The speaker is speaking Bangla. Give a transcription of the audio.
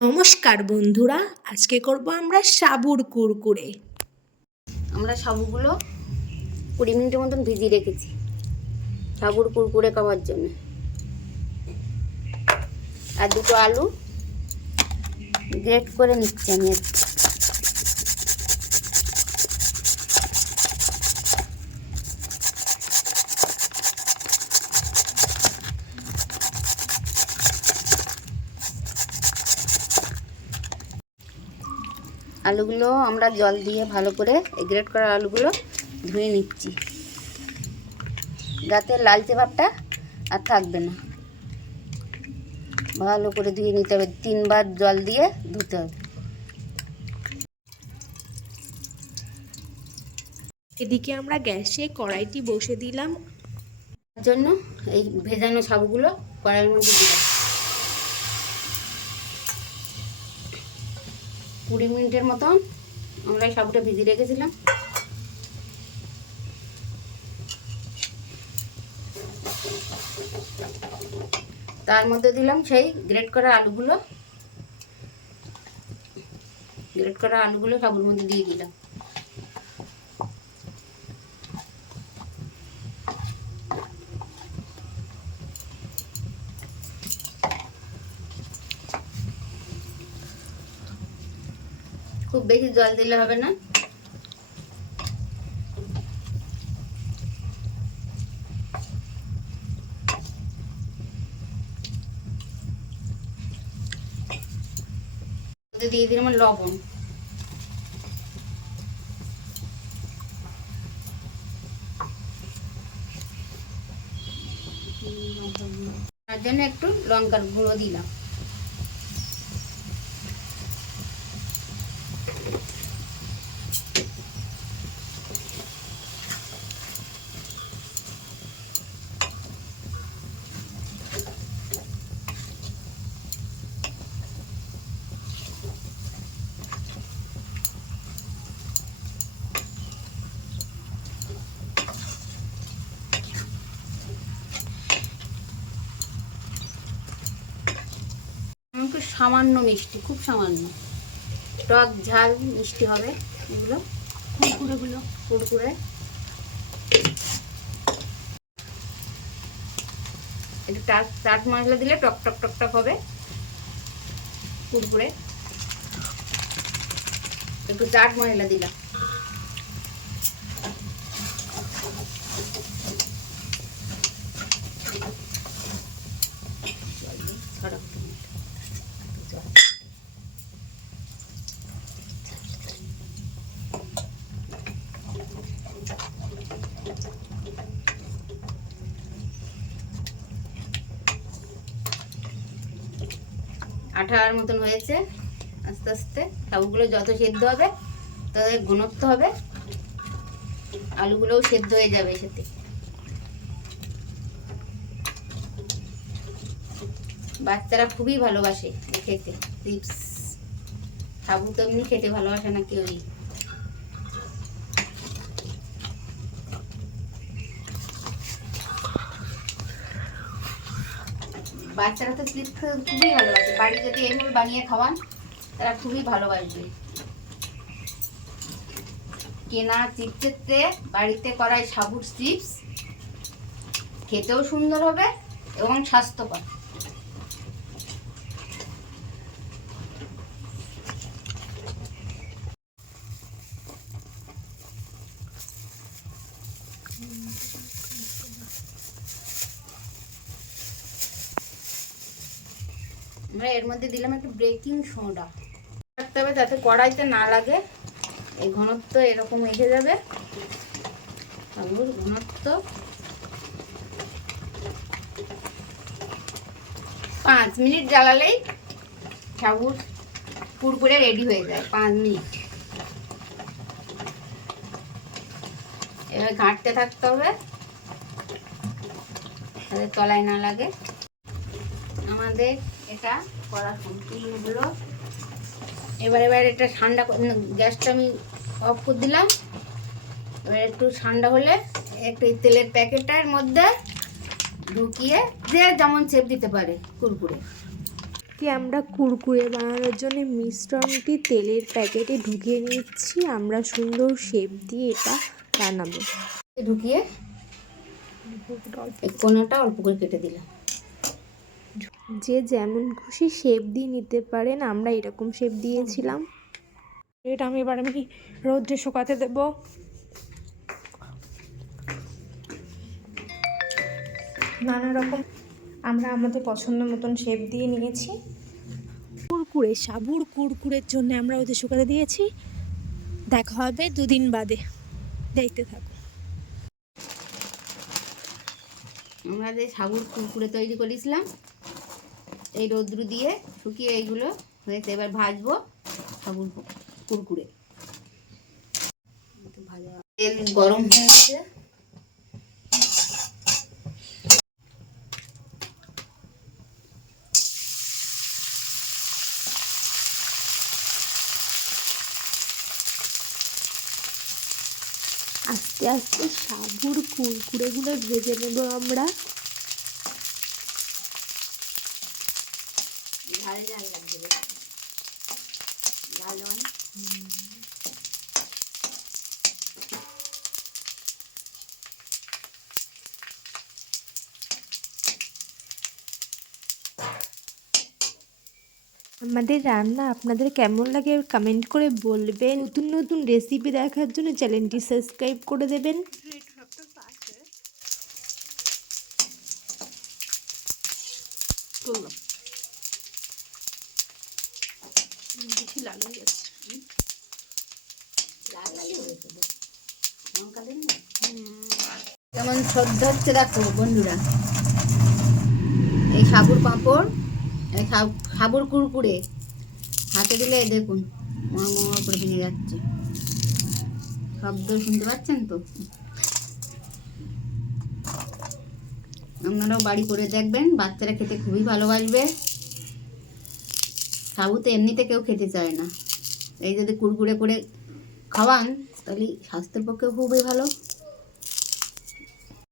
নমস্কার বন্ধুরা, আজকে করব আমরা সাবুর কুরকুরে। আমরা সাবুগুলো 20 মিনিটের মতন ভিজিয়ে রেখেছি সাবুর কুরকুরে খাওয়ার জন্য। আর দুটো আলু গ্রেট করে নিচ্ছি আমি। আলুগুলো আমরা জল দিয়ে ভালো করে গ্রেট করা আলুগুলো ধুয়ে নিচ্ছি, যাতে লালচে ভাবটা আর থাকবে না। ভালো করে ধুয়ে নিতে হবে, 3 বার জল দিয়ে ধুতে হবে। এদিকে আমরা গ্যাসে কড়াইটি বসে দিলাম। তার জন্য এই ভেজানো সাবুগুলো কড়াইয়ের মধ্যে দিলাম। 20 মিনিটের মতন আমরা এই সাবুটা ভিজিয়ে রেখেছিলাম। তার মধ্যে দিলাম সেই গ্রেট করা আলুগুলো সাবুর মধ্যে দিয়ে দিলাম। খুব বেশি জল দিলে হবে না, দিয়ে দিলাম লবণ। তার জন্য একটু লঙ্কার গুঁড়ো দিলাম। একটু সামান্য মিষ্টি, খুব সামান্য, টক ঝাল মিষ্টি হবে এগুলো কুরকুরে। একটু চাট মশলা দিলে টক টক টক টক হবে কুরকুরে। একটু চাট মশলা দিলাম। আঠার মতন হয়েছে। আস্তে আস্তে সাবুগুলো যত সেদ্ধ হবে তত ঘনত্ব হবে, আলুগুলোও সেদ্ধ হয়ে যাবে সাথে। বাচ্চারা খুবই ভালোবাসে খেতে চিপস। সাবু তো এমনি খেতে ভালোবাসে না কেউই। বাচ্চারা তো চিপস খুবই ভালোবাসে, বাড়ি যদি এইভাবে বানিয়ে খাওয়ান তারা খুবই ভালোবাসবে। কেনা চিপসের চেয়ে বাড়িতে করা সাবুর চিপস খেতেও সুন্দর হবে এবং স্বাস্থ্যকর। আমরা এর মধ্যে দিলাম একটু বেকিং সোডা, রাখতে হবে যাতে কড়াইতে না লাগে। এই ঘনত্ব এরকম এসে যাবে সাবুর ঘনত্ব। 5 মিনিট জ্বালালেই সাবুর কুরকুরে রেডি হয়ে যায়। 5 মিনিট এবার ঘাঁটতে থাকতে হবে যাতে তলায় না লাগে। আমাদের এটা করা সম্পূর্ণ হলো। এবার এটা ঠান্ডা, গ্যাসটা আমি অফ করে দিলাম। এবার একটু ঠান্ডা হলে একটু তেলের প্যাকেটটার মধ্যে ঢুকিয়ে যে যেমন শেপ দিতে পারে কুরকুরে। আজকে আমরা কুরকুরে বানানোর জন্য মিশ্রণটি তেলের প্যাকেটে ঢুকিয়ে নিচ্ছি। আমরা সুন্দর শেপ দিয়ে এটা বানাবো। ঢুকিয়ে এই কোণাটা অল্প করে কেটে দিলাম। যে যেমন খুশি শেপ দিয়ে নিতে পারেন, আমরা এরকম শেপ দিয়েছিলাম। এটা আমি রোদ্রে শুকাতে দেব। নানা রকম আমরা আমাদের পছন্দ মতন শেপ দিয়ে নিয়েছি। কুরকুরে, সাবুর কুরকুরের জন্য আমরা ওদের শুকাতে দিয়েছি। দেখা হবে 2 দিন বাদে, দেখতে থাকো। আমরা যে সাবুর কুরকুরে তৈরি করেছিলাম, এই রৌদ্র দিয়ে শুকিয়ে এইগুলো হয়েছে। এবার ভাজবো সাবুর কুরকুরে। তেল গরম হয়ে গেছে। আস্তে আস্তে সাবুর কুরকুরেগুলো ভেজে নেব আমরা। ঝাল ঝাল লাগবে, ঝাল অনেক। আমাদের রান্না আপনাদের কেমন লাগে কমেন্ট করে বলবেন। নতুন নতুন রেসিপি দেখার জন্য চ্যানেলটি সাবস্ক্রাইব করে দেবেন। বেশি লাল হয়ে যাচ্ছে। কেমন সদ্য হচ্ছে দেখো বন্ধুরা। এই সাবুর পাঁপড়, এই সাবুর কুরকুরে হাতে দিলে দেখুন মোয়া করে ভেঙে যাচ্ছে। শব্দ শুনতে পাচ্ছেন তো? আপনারাও বাড়ি করে দেখবেন, বাচ্চারা খেতে খুবই ভালোবাসবে। সাবু তো এমনিতে কেউ খেতে চায় না, এই যদি কুরকুরে করে খাওয়ান তাহলে স্বাস্থ্যের পক্ষে খুবই ভালো।